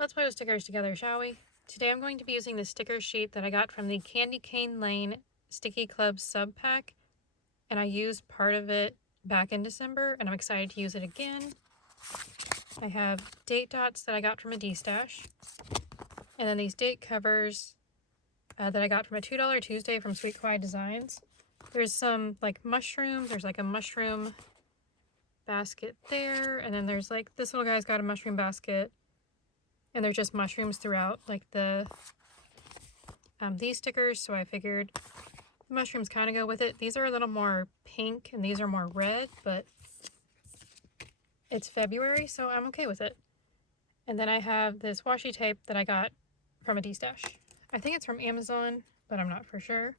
Let's put stickers together, shall we? Today I'm going to be using the sticker sheet that I got from the Candy Cane Lane StickiiClub sub pack, and I used part of it back in December, and I'm excited to use it again. I have date dots that I got from a D-stash, and then these date covers that I got from a $2 Tuesday from Sweet Kawaii Designs. There's some like mushrooms, there's like a mushroom basket there, and then there's like this little guy's got a mushroom basket, and there's just mushrooms throughout like the these stickers, so I figured the mushrooms kind of go with it. These are a little more pink and these are more red, but it's February, so I'm okay with it. And then I have this washi tape that I got from a D-stash. I think it's from Amazon, but I'm not for sure.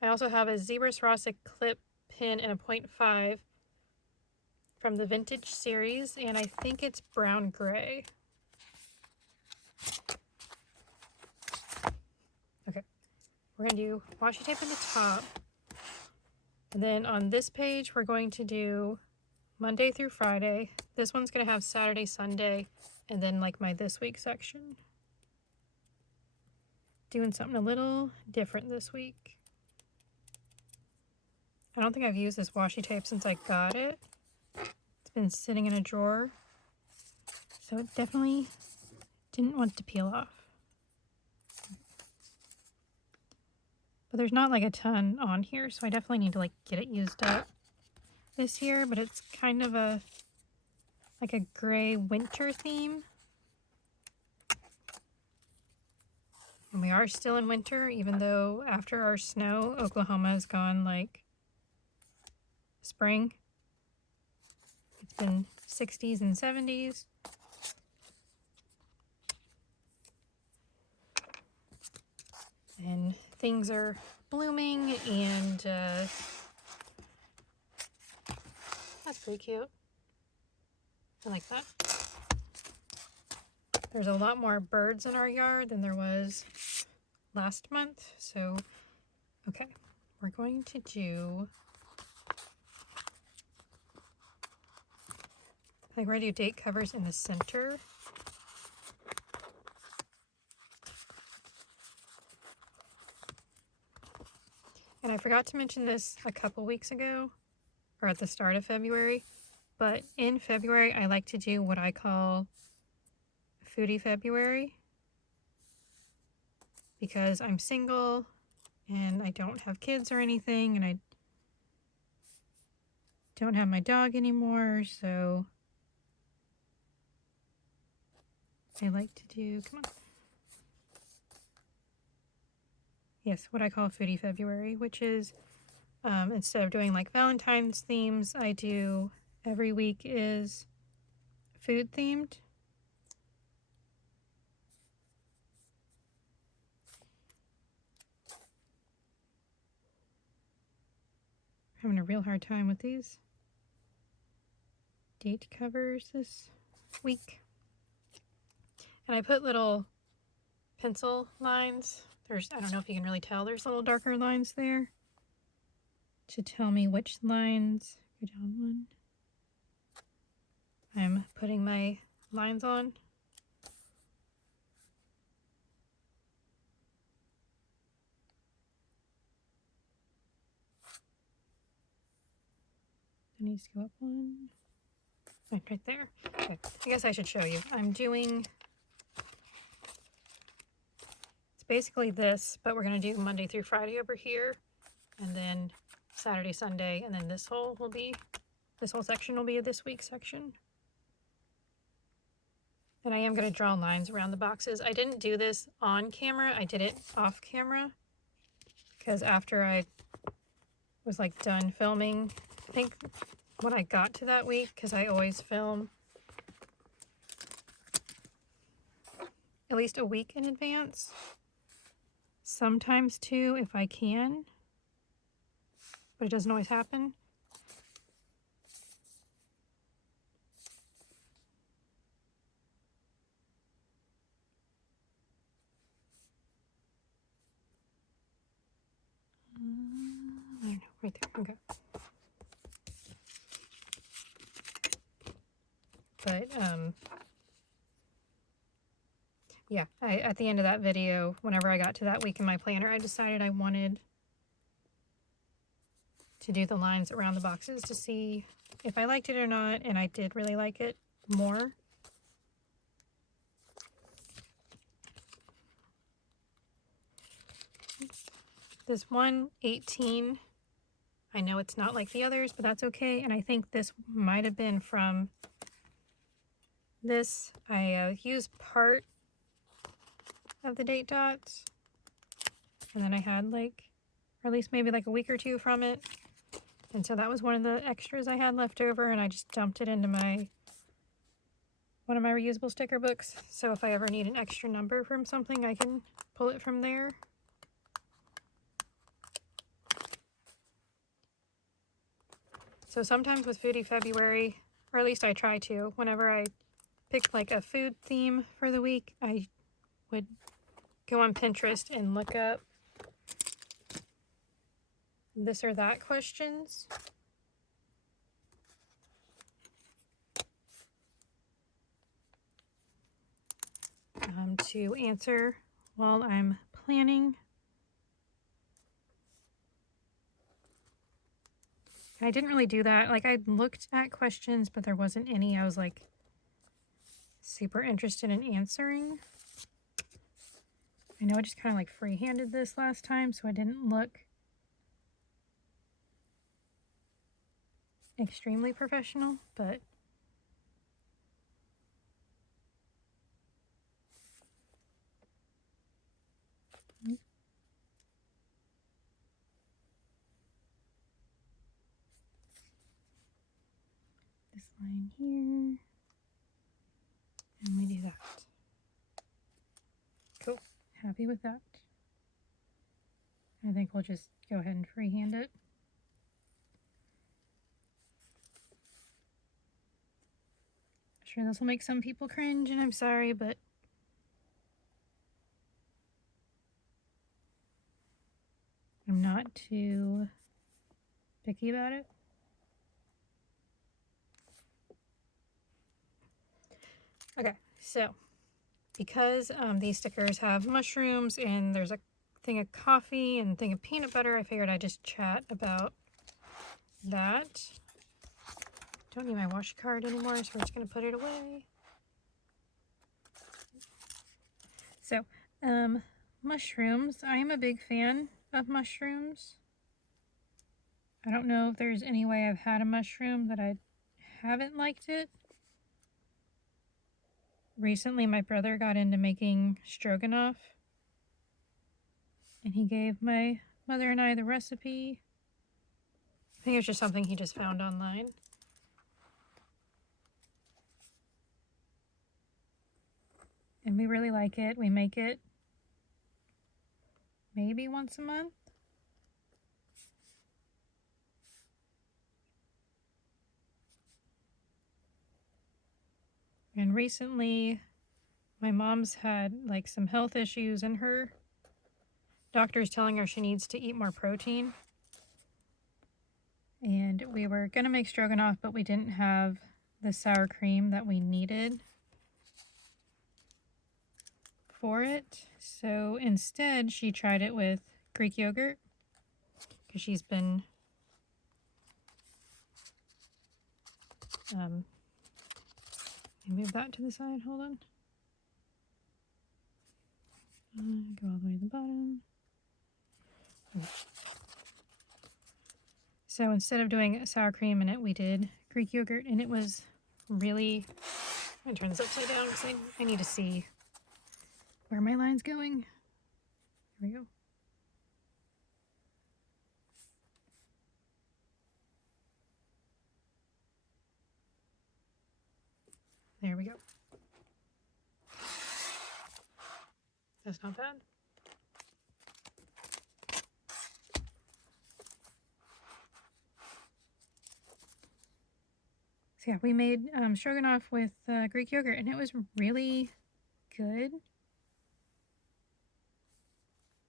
I also have a zebra Swarovski clip pin and a 0.5 from the vintage series, and I think it's brown gray. Okay, we're gonna do washi tape on the top, and then on this page we're going to do Monday through Friday. This one's gonna have Saturday, Sunday, and then like my this week section. Doing something a little different this week. I don't think I've used this washi tape since I got it. It's been sitting in a drawer, so it definitely didn't want to peel off. But there's not like a ton on here, so I definitely need to like get it used up this year, but it's kind of a like a gray winter theme. And we are still in winter, even though after our snow, Oklahoma has gone like spring. It's been 60s and 70s. And things are blooming, and that's pretty cute. I like that. There's a lot more birds in our yard than there was last month, so okay, we're going to do, I think we're going to do date covers in the center. And I forgot to mention this a couple weeks ago, or at the start of February, but in February I like to do what I call Foodie February, because I'm single and I don't have kids or anything, and I don't have my dog anymore, so I like to do, come on. Yes, what I call Foodie February, which is instead of doing like Valentine's themes, I do every week is food themed. I'm having a real hard time with these date covers this week. And I put little pencil lines. I don't know if you can really tell, there's little darker lines there to tell me which lines go down one. I'm putting my lines on. That needs to go up one. Right there. Okay, I guess I should show you. I'm doing, it's basically this, but we're going to do Monday through Friday over here, and then Saturday, Sunday, and then this whole section will be a this week section. And I am going to draw lines around the boxes. I didn't do this on camera, I did it off camera, because after I was like done filming, I think when I got to that week, because I always film at least a week in advance, sometimes two if I can, but it doesn't always happen. I don't know, right there, okay. But yeah, at the end of that video, whenever I got to that week in my planner, I decided I wanted to do the lines around the boxes to see if I liked it or not, and I did really like it more. This 118, I know it's not like the others, but that's okay, and I think this might have been from this. I used part of the date dots, and then I had like, or at least maybe like a week or two from it, and so that was one of the extras I had left over, and I just dumped it into one of my reusable sticker books, so if I ever need an extra number from something, I can pull it from there. So sometimes with Foodie February, or at least I try to, whenever I pick like a food theme for the week, I would go on Pinterest and look up this or that questions. To answer while I'm planning. I didn't really do that. Like, I looked at questions, but there wasn't any I was like super interested in answering. I know I just kind of like freehanded this last time, so I didn't look extremely professional, but this line here, and we do that. Cool. Happy with that. I think we'll just go ahead and freehand it. I'm sure this will make some people cringe, and I'm sorry, but I'm not too picky about it. Okay, so because these stickers have mushrooms and there's a thing of coffee and thing of peanut butter, I figured I'd just chat about that. Don't need my washi card anymore, so we're just going to put it away. So, mushrooms. I am a big fan of mushrooms. I don't know if there's any way I've had a mushroom that I haven't liked it. Recently, my brother got into making stroganoff, and he gave my mother and I the recipe. I think it was just something he just found online. And we really like it. We make it maybe once a month. And recently, my mom's had like some health issues, and her doctor's telling her she needs to eat more protein. And we were going to make stroganoff, but we didn't have the sour cream that we needed for it. So instead, she tried it with Greek yogurt, because she's been let me move that to the side. Hold on. Go all the way to the bottom. Okay. So instead of doing sour cream in it, we did Greek yogurt, and it was really... I'm going to turn this upside down because I need to see where my line's going. There we go. There we go. That's not bad. So yeah, we made stroganoff with Greek yogurt, and it was really good.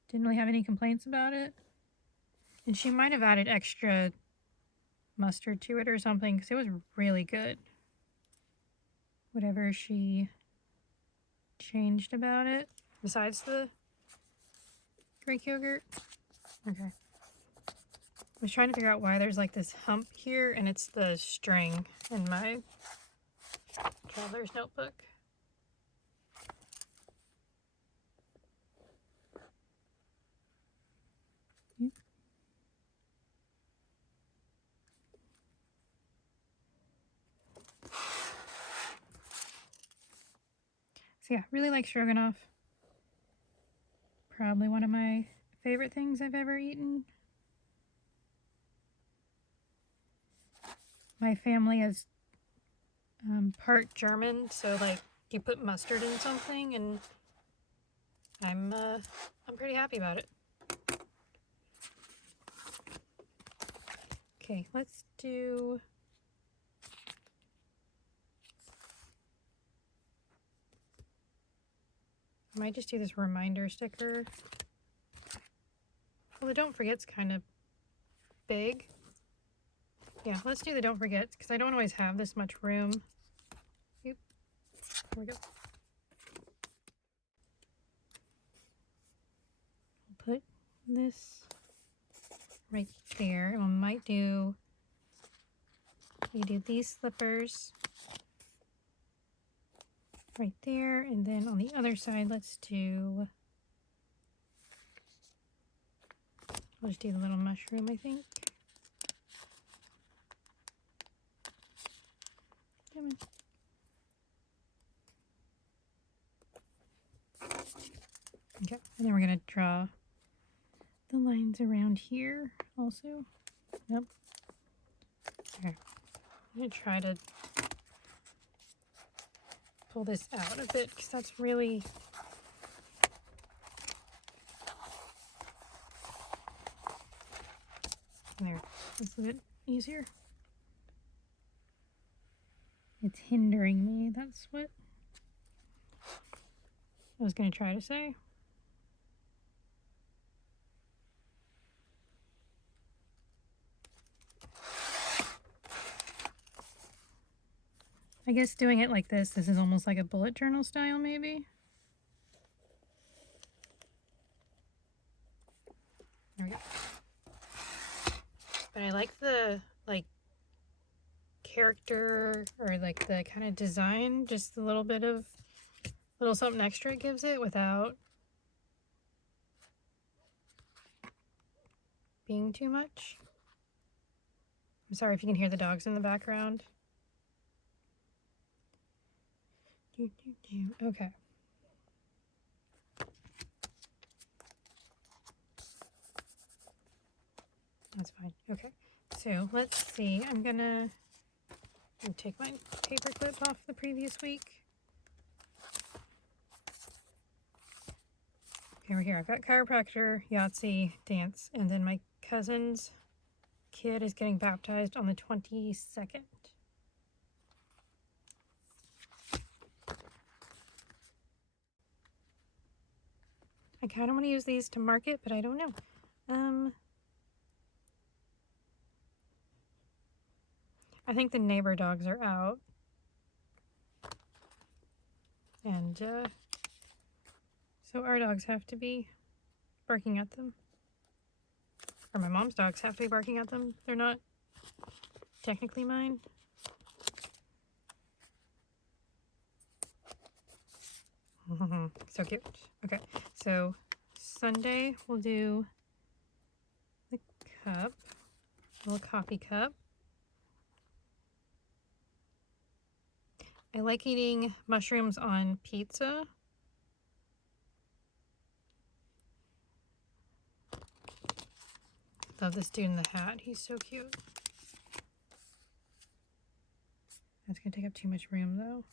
Didn't really have any complaints about it. And she might have added extra mustard to it or something, because it was really good. Whatever she changed about it besides the Greek yogurt? Okay. I was trying to figure out why there's like this hump here, and it's the string in my traveler's notebook. Yep. So yeah, really like stroganoff. Probably one of my favorite things I've ever eaten. My family is part German, so like you put mustard in something, and I'm pretty happy about it. Okay, let's do I might just do this reminder sticker. Well, the don't forget's kind of big. Yeah, let's do the don't forget, because I don't always have this much room. Oop. There we go. I'll put this right there, and we might do, these slippers right there, and then on the other side, let's do, I'll just do the little mushroom, I think. Come on. Okay, and then we're going to draw the lines around here also. Yep. Okay. I'm going to try to pull this out a bit, because that's really there. It's a bit easier. It's hindering me. That's what I was going to try to say. I guess doing it like this is almost like a bullet journal style, maybe. There we go. But I like the, like, character, or like the kind of design, just a little bit of, little something extra it gives it without being too much. I'm sorry if you can hear the dogs in the background. Okay. That's fine. Okay. So let's see. I'm gonna take my paper clip off the previous week. Okay, we're here. I've got chiropractor, Yahtzee, dance, and then my cousin's kid is getting baptized on the 22nd. I kind of want to use these to market, but I don't know. I think the neighbor dogs are out. And so our dogs have to be barking at them. Or my mom's dogs have to be barking at them. They're not technically mine. So cute. Okay, so Sunday we'll do the cup, little coffee cup. I like eating mushrooms on pizza. Love this dude in the hat. He's so cute. That's gonna take up too much room though.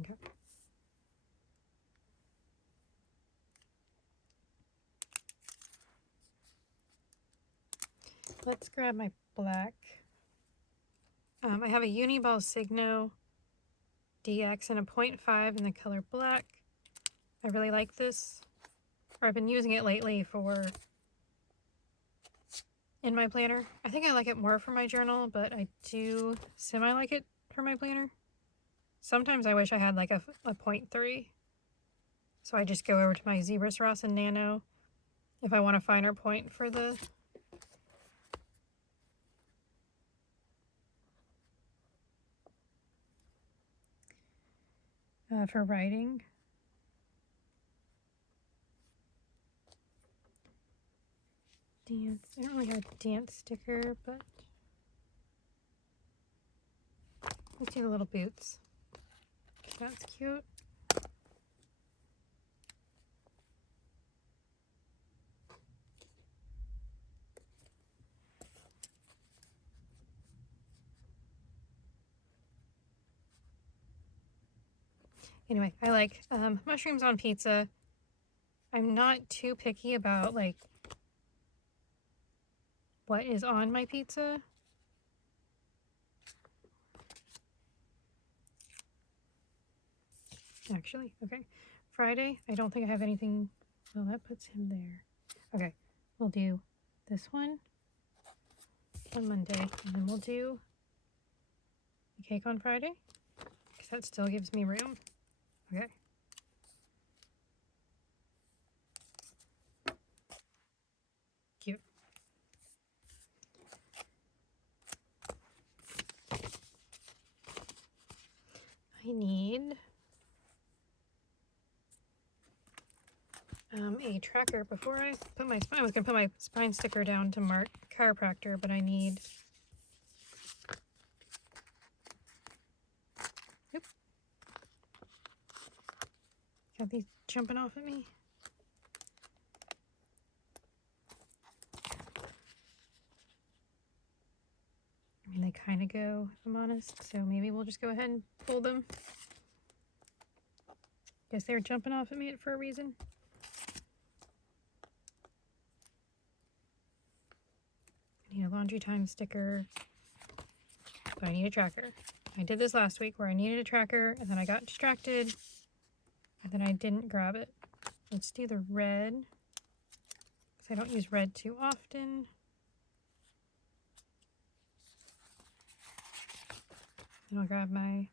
Okay. Let's grab my black. I have a Uniball Signo DX and a 0.5 in the color black. I really like this. Or I've been using it lately for in my planner. I think I like it more for my journal, but I do semi like it for my planner. Sometimes I wish I had like a 0.3. So I just go over to my Zebra Saracen Nano if I want a finer point for the for writing. Dance. I don't really have a dance sticker, but let's do the little boots. That's cute. Anyway, I like mushrooms on pizza. I'm not too picky about like what is on my pizza. Actually, okay. Friday, I don't think I have anything. Well, that puts him there. Okay, we'll do this one on Monday, and then we'll do the cake on Friday, because that still gives me room. Okay. Cute. I need a tracker before I put my spine. I was going to put my spine sticker down to mark chiropractor, but I need... Oop. Got these jumping off at me. I mean, they kind of go, if I'm honest, so maybe we'll just go ahead and pull them. Guess they were jumping off at me for a reason. I need a laundry time sticker, but I need a tracker. I did this last week where I needed a tracker, and then I got distracted, and then I didn't grab it. Let's do the red, because I don't use red too often. And I'll grab my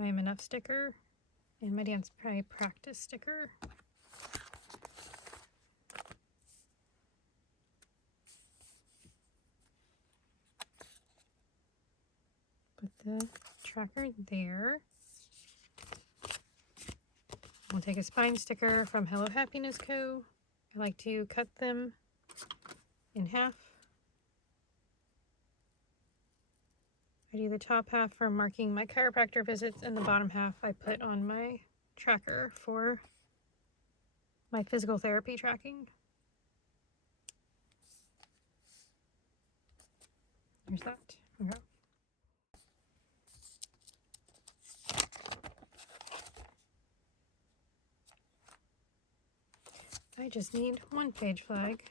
I Am Enough sticker and my dance practice sticker. Put the tracker there. We'll take a spine sticker from HelloHappinessCo. I like to cut them in half. I do the top half for marking my chiropractor visits, and the bottom half I put on my tracker for my physical therapy tracking. Here's that. Okay. I just need one page flag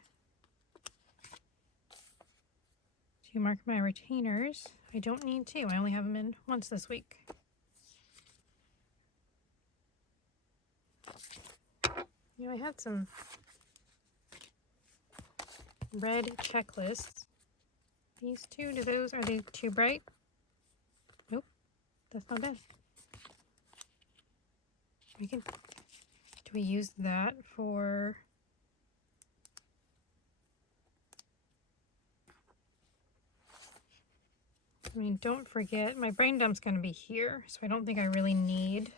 to mark my retainers. I don't need two. I only have them in once this week. You know, I had some red checklists. These two, are they too bright? Nope, that's not bad. Do we use that for... I mean, don't forget, my brain dump's going to be here, so I don't think I really need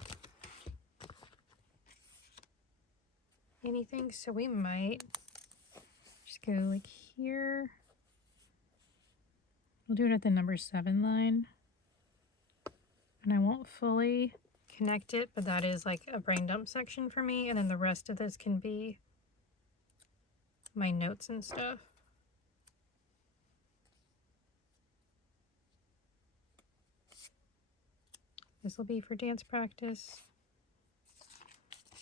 anything, so we might just go like here. We'll do it at the number 7 line, and I won't fully connect it, but that is like a brain dump section for me, and then the rest of this can be my notes and stuff. This will be for dance practice.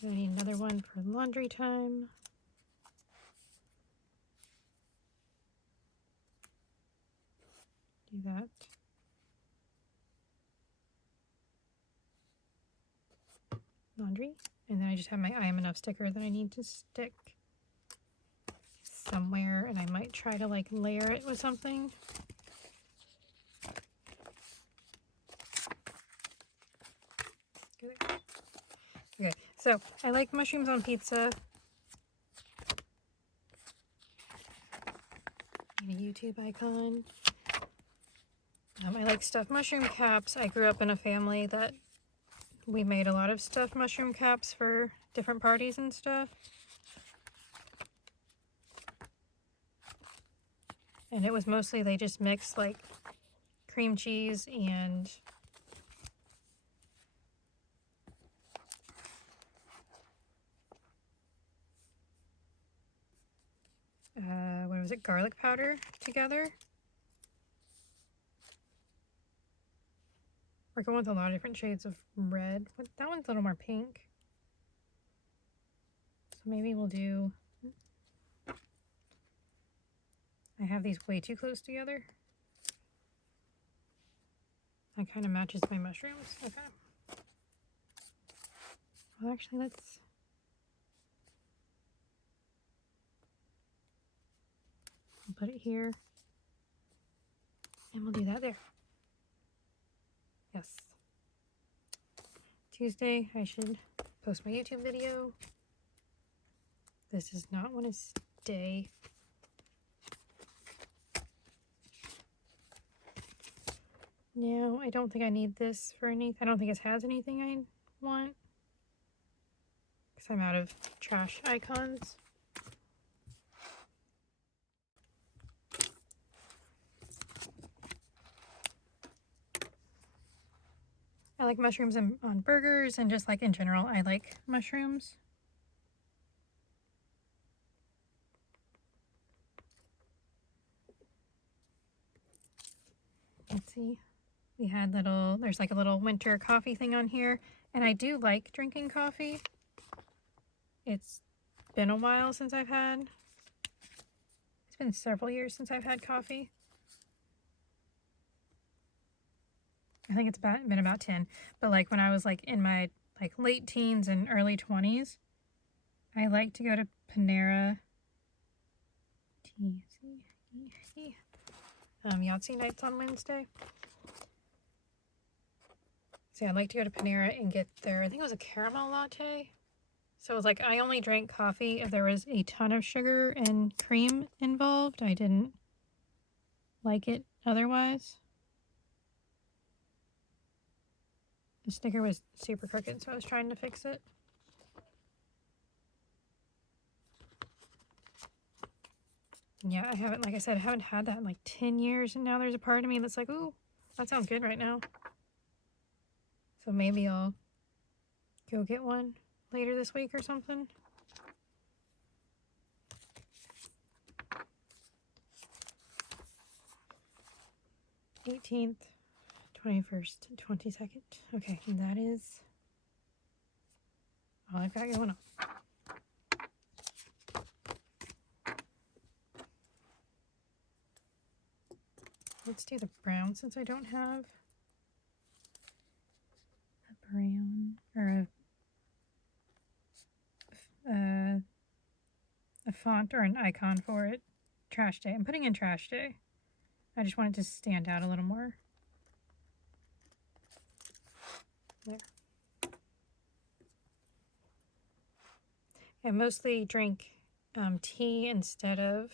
I need another one for laundry time. Do that. Laundry. And then I just have my I Am Enough sticker that I need to stick somewhere, and I might try to like layer it with something. Okay, so I like mushrooms on pizza. And a YouTube icon. I like stuffed mushroom caps. I grew up in a family that we made a lot of stuffed mushroom caps for different parties and stuff. And it was mostly they just mixed like cream cheese and what was it, garlic powder together. We're going with a lot of different shades of red. That one's a little more pink. So maybe we'll do... I have these way too close together. That kind of matches my mushrooms. Okay. Well, actually, let's... I'll put it here. And we'll do that there. Yes. Tuesday, I should post my YouTube video. This does not want to stay. No, I don't think I need this for anything. I don't think it has anything I want. Because I'm out of trash icons. I like mushrooms on burgers and just like in general, I like mushrooms. Let's see. We had there's like a little winter coffee thing on here. And I do like drinking coffee. It's been a while since it's been several years since I've had coffee. I think it's been about 10. But like when I was like in my like late teens and early 20s, I like to go to Panera. Yahtzee nights on Wednesday. So yeah, I'd like to go to Panera and get their, I think it was a caramel latte. So it was like I only drank coffee if there was a ton of sugar and cream involved. I didn't like it otherwise. The sticker was super crooked, so I was trying to fix it. Yeah, I haven't, like I said, I haven't had that in like 10 years, and now there's a part of me that's like, ooh, that sounds good right now. So maybe I'll go get one later this week or something. $18th, 21st, 22nd. Okay, and that is all I've got going on. Let's do the brown since I don't have a brown or a font or an icon for it. Trash day. I'm putting in trash day. I just want it to stand out a little more. There. I mostly drink tea instead of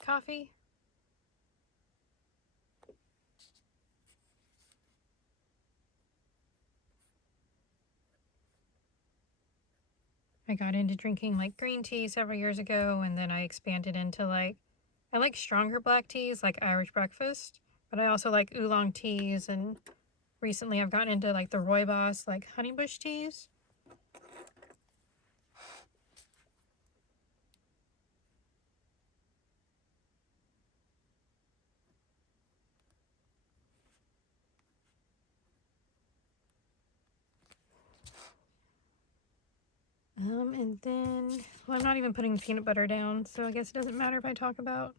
coffee. I got into drinking like green tea several years ago, and then I expanded into like, I like stronger black teas like Irish breakfast, but I also like oolong teas, and recently I've gotten into like the rooibos like honeybush teas. And then, well, I'm not even putting peanut butter down, so I guess it doesn't matter if I talk about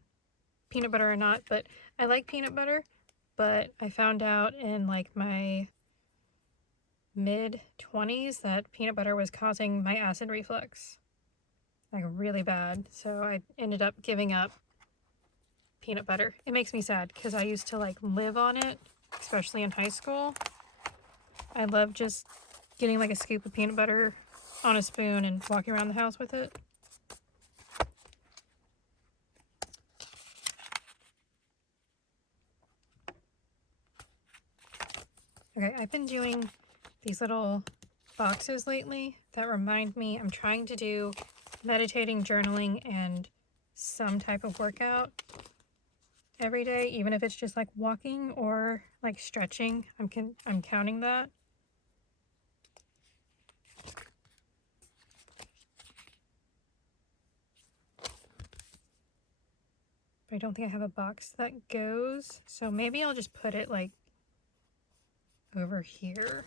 peanut butter or not, but I like peanut butter, but I found out in like my mid-20s that peanut butter was causing my acid reflux, like really bad, so I ended up giving up peanut butter. It makes me sad because I used to like live on it, especially in high school. I love just getting like a scoop of peanut butter on a spoon and walking around the house with it. Okay, I've been doing these little boxes lately that remind me I'm trying to do meditating, journaling, and some type of workout every day, even if it's just like walking or like stretching. I'm counting that. But I don't think I have a box that goes, so maybe I'll just put it like over here.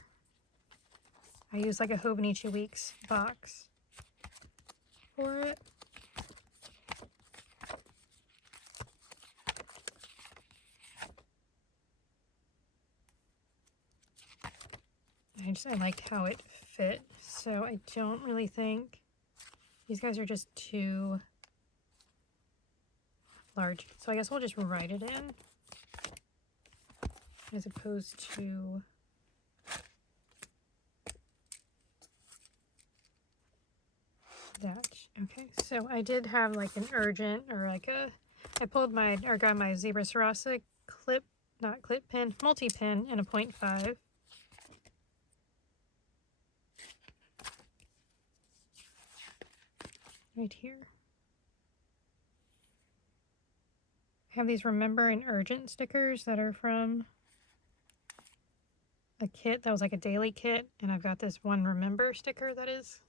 I use like a Hobonichi Weeks box for it. I like how it fit, so I don't really think these guys are just too large. So I guess we'll just write it in as opposed to that. Okay, so I did have like an urgent or like I got my Zebra Sarasa clip, not clip pin, multi-pin in a 0.5. Right here. I have these Remember and Urgent stickers that are from a kit that was like a daily kit, and I've got this one Remember sticker that is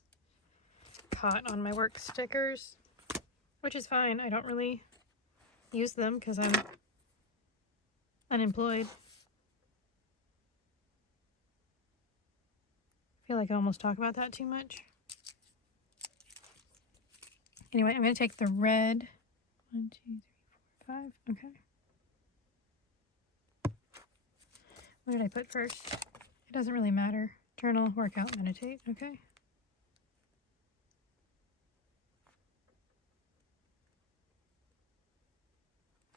caught on my work stickers, which is fine. I don't really use them because I'm unemployed. I feel like I almost talk about that too much. Anyway, I'm going to take the red. 1, 2, 3, 4, 5. Okay. What did I put first? It doesn't really matter. Journal, workout, meditate. Okay.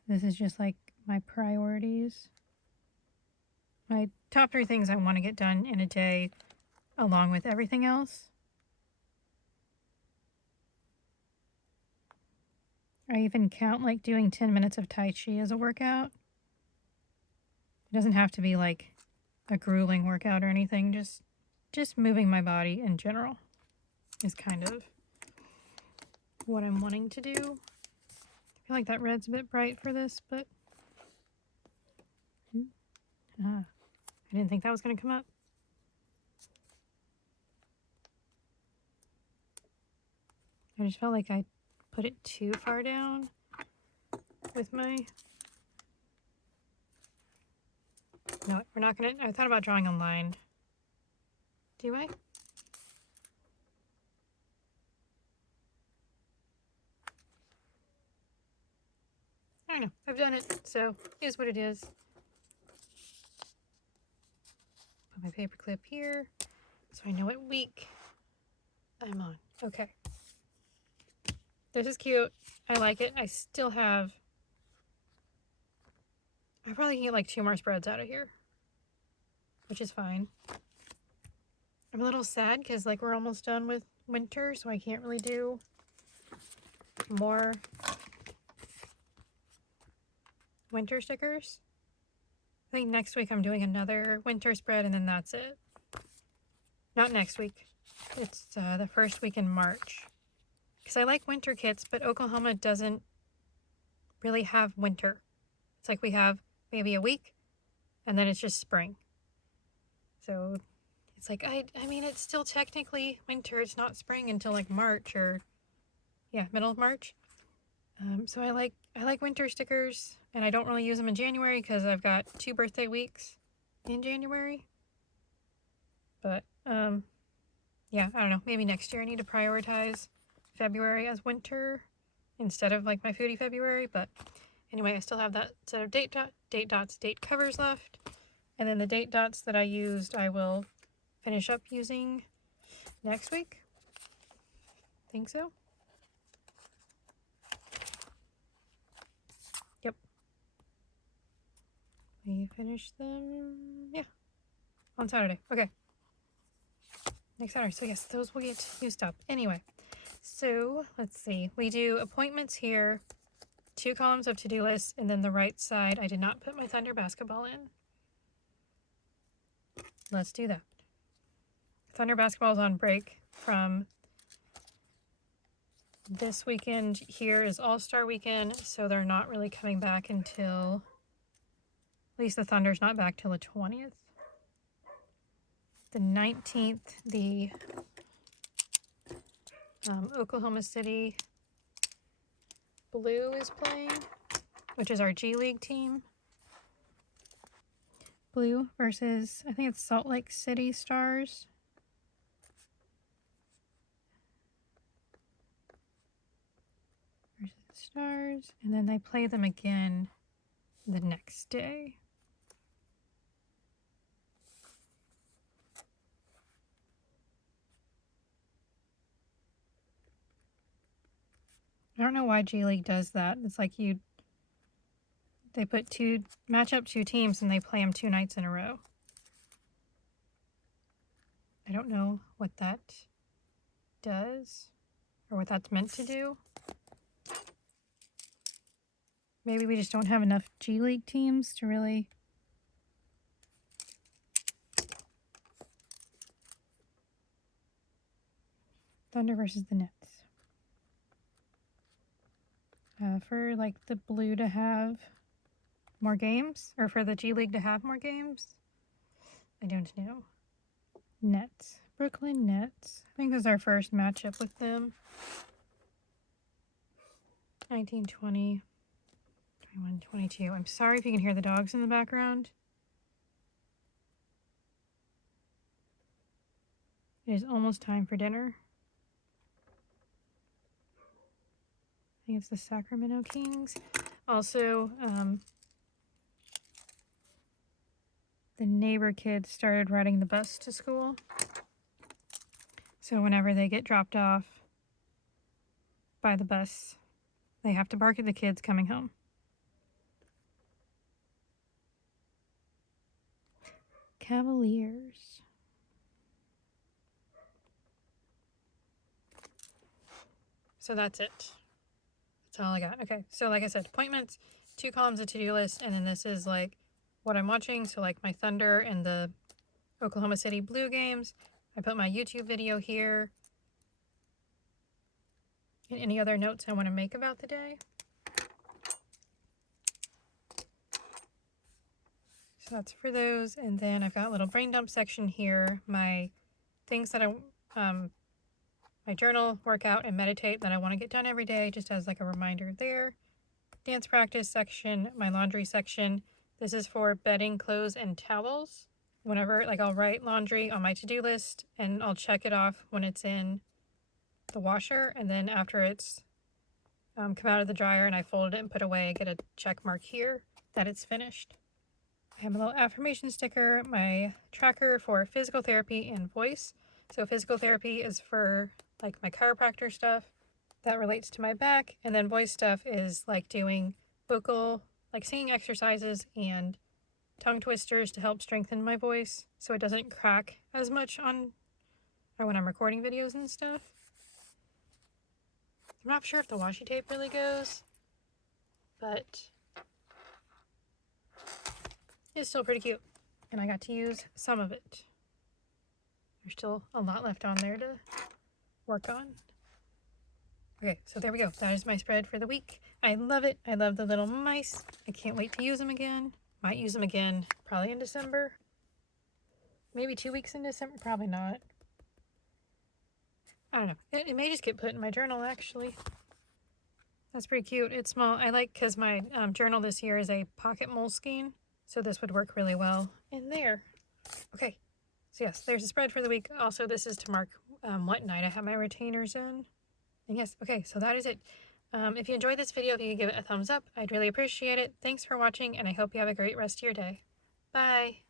This is just like my priorities. My top 3 things I want to get done in a day along with everything else. I even count like doing 10 minutes of Tai Chi as a workout. It doesn't have to be like a grueling workout or anything. Just moving my body in general is kind of what I'm wanting to do. I feel like that red's a bit bright for this, but I didn't think that was going to come up. I just felt like I put it too far down with my... No, we're not going to... I thought about drawing a line. Do I? I don't know. I've done it, so it is what it is. Put my paper clip here so I know what week I'm on. Okay. This is cute. I like it. I still have... I probably can get like 2 more spreads out of here, which is fine. I'm a little sad because like we're almost done with winter, so I can't really do more winter stickers. I think next week I'm doing another winter spread and then that's it. Not next week. It's the first week in March. Because I like winter kits, but Oklahoma doesn't really have winter. It's like we have maybe a week and then it's just spring. So it's like, I mean, it's still technically winter. It's not spring until like March or, yeah, middle of March. So I like winter stickers, and I don't really use them in January because I've got 2 birthday weeks in January. But, yeah, I don't know. Maybe next year I need to prioritize February as winter instead of like my foodie February. But anyway, I still have that set of date covers left. And then the date dots that I used, I will finish up using next week. Think so. Yep. We finished them. Yeah. on Saturday. Okay. Next Saturday. So yes, those will get used up. Anyway, so let's see. We do appointments here, 2 columns of to-do lists, and then the right side, I did not put my Thunder basketball in. Let's do that. Thunder basketball is on break from this weekend. Here is All-Star weekend, so they're not really coming back until, at least the Thunder's not back till the 20th. The 19th, the Oklahoma City Blue is playing, which is our G League team. Blue versus, I think it's Salt Lake City Stars. Versus Stars. And then they play them again the next day. I don't know why G League does that. It's like they match up 2 teams and they play them 2 nights in a row. I don't know what that does or what that's meant to do. Maybe we just don't have enough G League teams to really Thunder versus the Nets. For like the Blue to have more games, or for the G League to have more games? I don't know. Nets. Brooklyn Nets. I think this is our first matchup with them. 19, 20, 21, 22. I'm sorry if you can hear the dogs in the background. It is almost time for dinner. I think it's the Sacramento Kings. Also, the neighbor kids started riding the bus to school. So whenever they get dropped off by the bus, they have to bark at the kids coming home. Cavaliers. So that's it. That's all I got. Okay, so like I said, appointments, 2 columns of to-do list, and then this is like what I'm watching. So like my Thunder and the Oklahoma City Blue games. I put my YouTube video here. And any other notes I want to make about the day. So that's for those. And then I've got a little brain dump section here. My things that my journal, workout, and meditate that I want to get done every day, just as like a reminder there. Dance practice section, my laundry section. This is for bedding, clothes, and towels. Whenever, like, I'll write laundry on my to-do list and I'll check it off when it's in the washer, and then after it's come out of the dryer and I folded it and put away, I get a check mark here that it's finished. I have a little affirmation sticker, my tracker for physical therapy and voice. So physical therapy is for like my chiropractor stuff that relates to my back, and then voice stuff is like doing vocal, like singing exercises and tongue twisters to help strengthen my voice so it doesn't crack as much or when I'm recording videos and stuff. I'm not sure if the washi tape really goes, but it's still pretty cute, and I got to use some of it. There's still a lot left on there to work on. Okay, so there we go. That is my spread for the week. I love it. I love the little mice. I can't wait to use them again. Might use them again probably in December. Maybe 2 weeks in December. Probably not. I don't know. It may just get put in my journal, actually. That's pretty cute. It's small. I like because my journal this year is a pocket Moleskine, so this would work really well in there. Okay. So yes, there's a spread for the week. Also, this is to mark what night I have my retainers in. And yes, okay, so that is it. If you enjoyed this video, if you could give it a thumbs up, I'd really appreciate it. Thanks for watching, and I hope you have a great rest of your day. Bye!